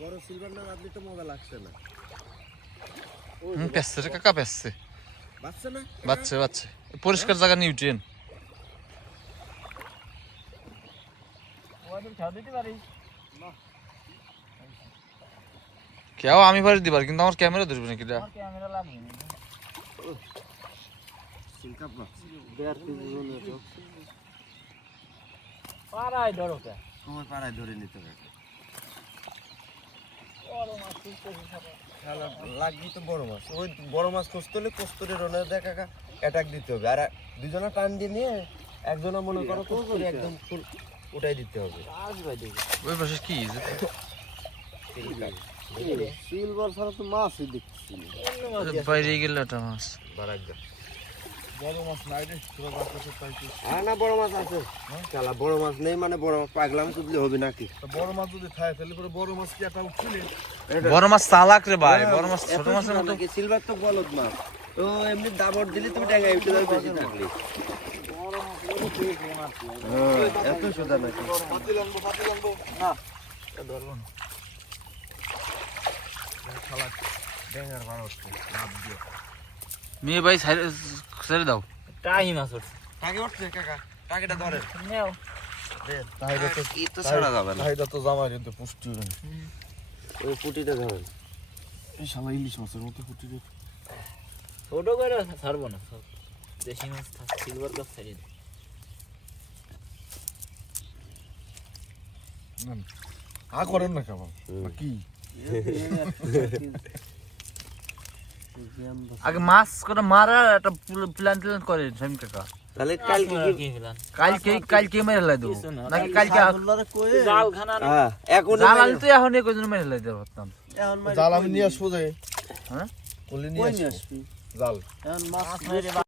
বড় সিলভার না রাখলে তো মজা লাগছে না। পেছছে রে কাকা, পেছছে। বাচ্চা না? বাচ্চা বাচ্চা পরিষ্কার জায়গা নিউট্রিয়েন্ট। কেউ আমি পারি দিবার, কিন্তু আমার ক্যামেরা ধরবে নাকি? ক্যামেরা লাগবে না। সিলকাপ না। পাড়ায় ধরো কে? তোমার পাড়ায় ধরে নিতে হবে। বড় মাছ খুঁজতেছি সবাই। শালা লাগবি তো বড় মাছ। ওই বড় মাছ খুঁজতে হলে কস্তুরি রনের দেখা অ্যাটাক দিতে হবে। আর দুজনে টান দিয়ে নিয়ে একজনে মনে করো কস্তুরি একদম ফুল উঠাই দিতে হবে। আসবে দেখি। ওই পাশে কি সিলভার ছাড়া তো মাছই দেখছি না। অন্য মাছ দিয়ে বাইরে গেল একটা মাছ। বারাকদা বড় মাছ নাই রে, তোরা বাচ্চা পাইছিস। আর না বড় মাছ আছে। শালা বড় মাছ নেই মানে বড় মাছ পাগলাম কুদলে হবে নাকি? বড় মাছ যদি খায় তাহলে পরে বড় মাছ কি একটা উঠলে বড় মাছ চালাক রে ভাই, বড় মাছ ছোট মাছের মতো। নাকি সিলভার তো বলদ মাছ। তো এমনি দাবড় দিলে তুমি টাঙ্গাই উঠে যাবে বেশি থাকলে। বড় মাছ বড় খেয়ে মাছ। এত সোজা নাকি? পাতি লাগবো না এটা ধরবো না। শালা ড্যাঙ্গার ভাড়া হচ্ছে লাভ দিয়ে। মেয়ে ভাই ছেড়ে দাও। টাইম আছে ওর। টাকে উঠছে কাকা, টাকেটা ধরে। নেও। তাইলে তো কি তো ছাড়া যাবে না। তাইলে তো জামাই দিতে পুষ্টি হবে না। ওই পুটিটা ধরেন। এই শালা ইলিশ মাছের মতো পুটি রে। ছোট করে ছাড়বো না সব। দেশি মাছ থাকে, সিলভার কাপ ছাড়িয়ে দিই। করেন না কেমন কি আগে মাছ করে মারার একটা প্ল্যান করে স্বামী কাকা। তাহলে কালকে আপনারা কি ফেলান? কালকে মেরে হেলাই দেবো কিছু না। নাকি? কালকে জালখানা না। হ্যাঁ এখন জাল আনলে তো এখন এই কজন মেরে হেলাই দেবো ভাবতাম। জাল আমি নিয়ে আসবো যে, হ্যাঁ বললি নিয়ে আসবো জাল। মাছ মেরে